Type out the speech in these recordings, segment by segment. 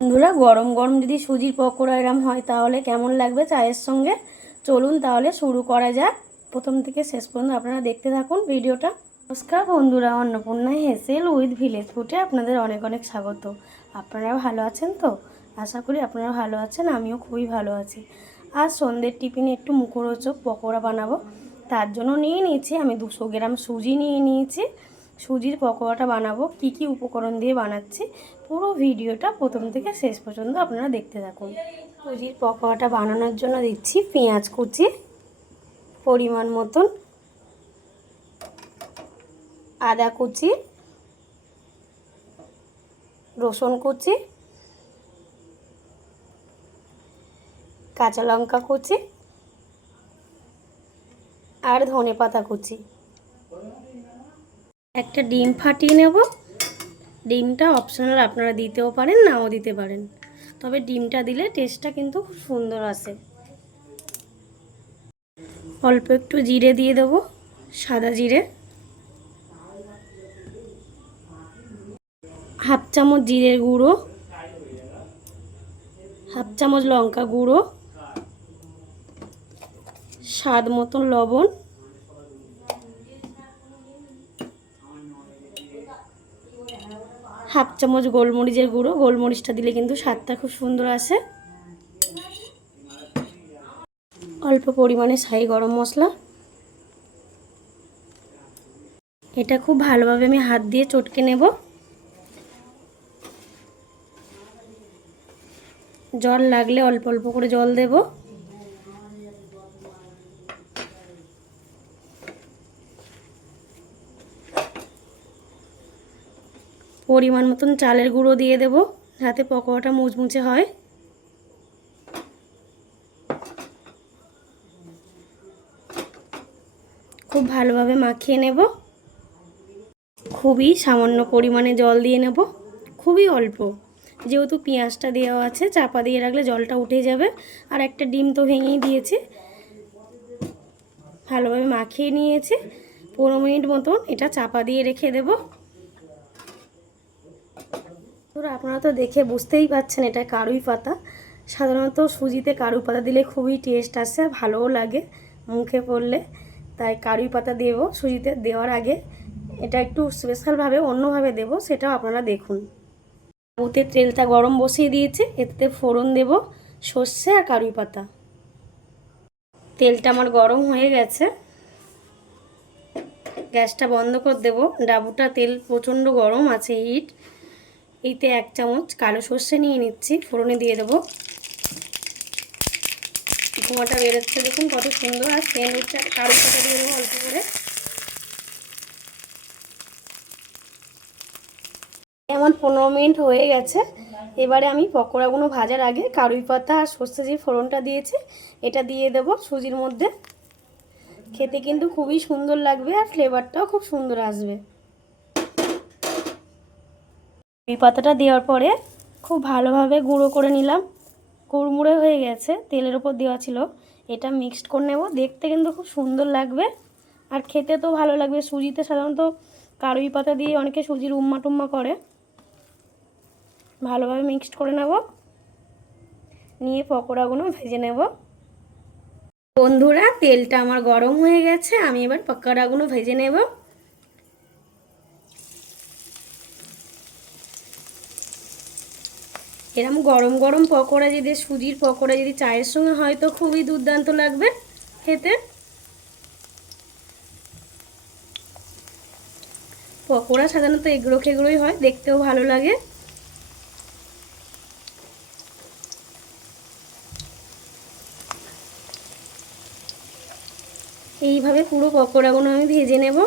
বন্ধুরা, গরম গরম যদি সুজির পকোড়া এরম হয়, তাহলে কেমন লাগবে চায়ের সঙ্গে? চলুন তাহলে শুরু করা যাক। প্রথম থেকে শেষ পর্যন্ত আপনারা দেখতে থাকুন ভিডিওটা। নমস্কার বন্ধুরা অন্নপূর্ণা হেসেল উইথ ভিলেজ ফুটে আপনাদের অনেক অনেক স্বাগত। আপনারা ভালো আছেন তো? আশা করি আপনারা ভালো আছেন, আমিও খুবই ভালো আছি। আজ সন্ধ্যের টিফিনে একটু মুখরোচক পকোড়া বানাবো। তার জন্য নিয়ে নিয়েছি, আমি দুশো গ্রাম সুজি নিয়ে নিয়েছি। সুজির পকোড়াটা বানাবো, কি কি উপকরণ দিয়ে বানাচ্ছি, পুরো ভিডিওটা প্রথম থেকে শেষ পর্যন্ত আপনারা দেখতে থাকুন। সুজির পকোড়াটা বানানোর জন্য দিচ্ছি পেঁয়াজ কুচি, পরিমাণ মতন আদা কুচি, রসুন কুচি, কাঁচা লঙ্কা কুচি, আর ধনে পাতা কুচি। একটা ডিম ফাটিয়ে নেব। ডিমটা অপশনাল আপনারা দিতেও পারেন, নাও দিতে পারেন। তবে ডিমটা দিলে টেস্টটা কিন্তু খুব সুন্দর আসে। অল্প একটু জিরে দিয়ে দেবো, সাদা জিরে। হাফ চামচ জিরের গুঁড়ো। হাফ চামচ লঙ্কা গুঁড়ো। স্বাদ মতন লবণ। হাফ চামচ গোলমরিচের গুঁড়ো। গোলমরিচটা দিলে কিন্তু স্বাদটা খুব সুন্দর আসে। অল্প পরিমাণে সাই গরম মশলা। এটা খুব ভালোভাবে আমি হাত দিয়ে চটকে নেব। জল লাগলে অল্প অল্প করে জল দেব। পরিমাণ মতন চালের গুঁড়ো দিয়ে দেব, যাতে পকোড়াটা মুচমুচে হয়। খুব ভালোভাবে মাখিয়ে নেব। খুবই সামান্য পরিমাণে জল দিয়ে নেব। খুবই অল্প, যেহেতু পেঁয়াজটা দেওয়া আছে, চাপা দিয়ে রাখলে জলটা উঠে যাবে। আর একটা ডিম তো ভেঙেই দিয়েছি। ভালোভাবে মাখিয়ে নিয়েছি। পনেরো মিনিট মতন এটা চাপা দিয়ে রেখে দেব। আপনারা তো দেখে বুঝতেই পাচ্ছেন এটা কারুই পাতা। সাধারণত সুজিতে কারুই পাতা দিলে খুবই টেস্ট আসে, ভালোও লাগে মুখে পড়লে। তাই কারুই পাতা দেব, সুজিতে দেওয়ার আগে এটা একটু স্পেশালভাবে অন্যভাবে দেব, সেটাও আপনারা দেখুন। ওতে তেলটা গরম বসিয়ে দিয়েছে, এতে ফোড়ন দেব, সর্ষে আর কারুই পাতা। তেলটা আমার গরম হয়ে গেছে। গ্যাসটা বন্ধ করে দেব। ডাবুটা তেল প্রচণ্ড গরম আছে হিট এইতে এক চামচ কালো সর্ষে নিয়ে নিচ্ছি, ফোড়নে দিয়ে দেবো। ধোঁয়াটা বেরোচ্ছে, দেখুন কত সুন্দর, আর সেন্ট হচ্ছে কারুই পাতা দিয়ে দেবো অল্প করে। আমার পনেরো মিনিট হয়ে গেছে, এবারে আমি পকোড়াগুলো ভাজার আগে কারুই পাতা আর সর্ষে যে ফোড়নটা দিয়েছি, এটা দিয়ে দেব সুজির মধ্যে। খেতে কিন্তু খুবই সুন্দর লাগবে আর ফ্লেভারটাও খুব সুন্দর আসবে। কারুই পাতাটা দেওয়ার পরে খুব ভালোভাবে গুঁড়ো করে নিলাম। কুড়মুড়ে হয়ে গেছে, তেলের ওপর দেওয়া ছিল। এটা মিক্সড করে নেব। দেখতে কিন্তু খুব সুন্দর লাগবে। আর খেতে তো ভালো লাগবে। সুজিতে সাধারণত কারুই পাতা দিয়ে অনেকে সুজির উম্মা টুম্মা করে। ভালোভাবে মিক্সড করে নেব। নিয়ে পকোড়াগুলো ভেজে নেব। বন্ধুরা, তেলটা আমার গরম হয়ে গেছে। আমি এবার পকোড়াগুলো ভেজে নেব। এরম গরম গরম পকোড়া যদি, সুজির পকোড়া যদি চায়ের সঙ্গে হয় তো খুবই দুর্দান্ত লাগবে খেতে। পকোড়া সাধারণত এগুলো খেগুলোই হয়, দেখতেও ভালো লাগে। এইভাবে পুরো পকোড়াগুলো আমি ভেজে নেব।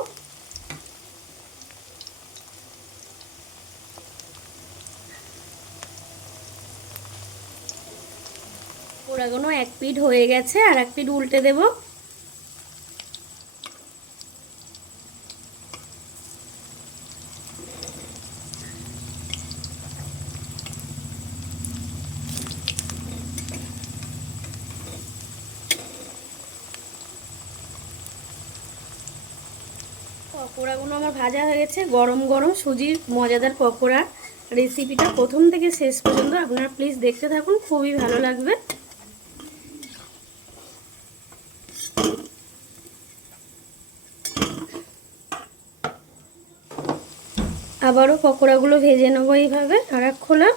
পকোড়াগুলো এক পিঠ হয়ে গেছে, আর এক পিঠ উল্টে দেব। পকোড়াগুলো আমার ভাজা হয়ে গেছে, গরম গরম সুজির মজাদার পকোড়া। রেসিপিটা প্রথম থেকে শেষ পর্যন্ত আপনারা প্লিজ দেখতে থাকুন, খুবই ভালো লাগবে। আবারও পকোড়াগুলো ভেজে নেব এইভাবে আর। এক খোলা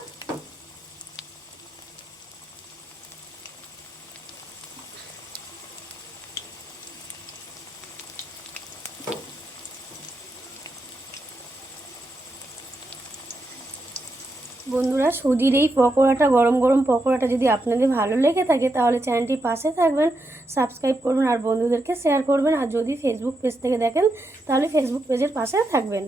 বন্ধুরা সুজির এই পকোড়াটা, গরম গরম পকোড়াটা যদি আপনাদের ভালো লেগে থাকে, তাহলে চ্যানেলটির পাশে থাকবেন, সাবস্ক্রাইব করবেন, আর বন্ধুদেরকে শেয়ার করবেন, আর যদি ফেসবুক পেজ থেকে দেখেন, তাহলে ফেসবুক পেজের পাশে থাকবেন।